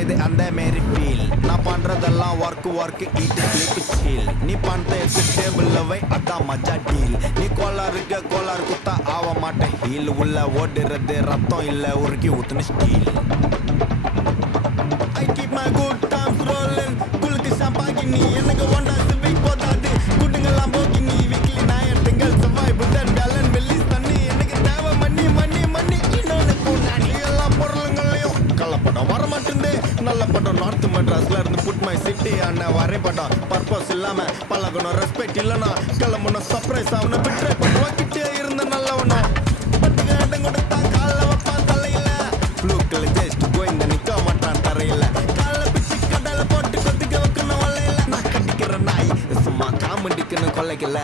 இது அந்த மாரி ஃபீல் நான் பண்றதெல்லாம் ஒர்க் ஈட்டு சீல் நீ பண்ற டேபிள் வை அதான் மஜா டீல் நீ கோளாறு குத்தா ஆக மாட்டேன் ஹீல் உள்ள ஓடுறது ரத்தம் இல்ல உருக்கி ஊத்துன steel I keep my good times rolling குளுக்கு ஷாம்பாகி நீ எனக்கு ஒண்டா சிவிக் போதாது குட்டுங்கெல்லாம் போக்கி நீ வீக்லி நாயன் திங்கள் செவ்வாய் புதன் வியாழன் வெள்ளி சனி எனக்கு தேவை மண்ணி இன்னொன்னு கூட்டாணி எல்லா பொருளுங்களையும் கள்ளப்படம் வர மாட்டேங்குது நல்ல படம் நார்த் மெட்ராஸ்ல இருந்து புட் மை சிட்டி அண்ணன் வரைபடம் பர்பஸ் இல்லாம பழகணும் ரெஸ்பெக்ட் இல்லனா கிளம்பணும் சர்ப்ரைஸ் ஆகணும் பிட்ரே பண்ணுவாக்கிட்டே இருந்த நல்லவனும் பத்துக்கு இடம் கொடுத்தா கால வைப்பான் தலையில ஃப்ளூக்கில் ஜெஸ்ட் கோயிந்த நிக்க மாட்டான் தரையில கால பிச்சு கடலை போட்டு கொதிக்க வைக்கணும் வலையில நான் கட்டிக்கிற நாய் சும்மா காமெடிக்குன்னு கொலைக்கல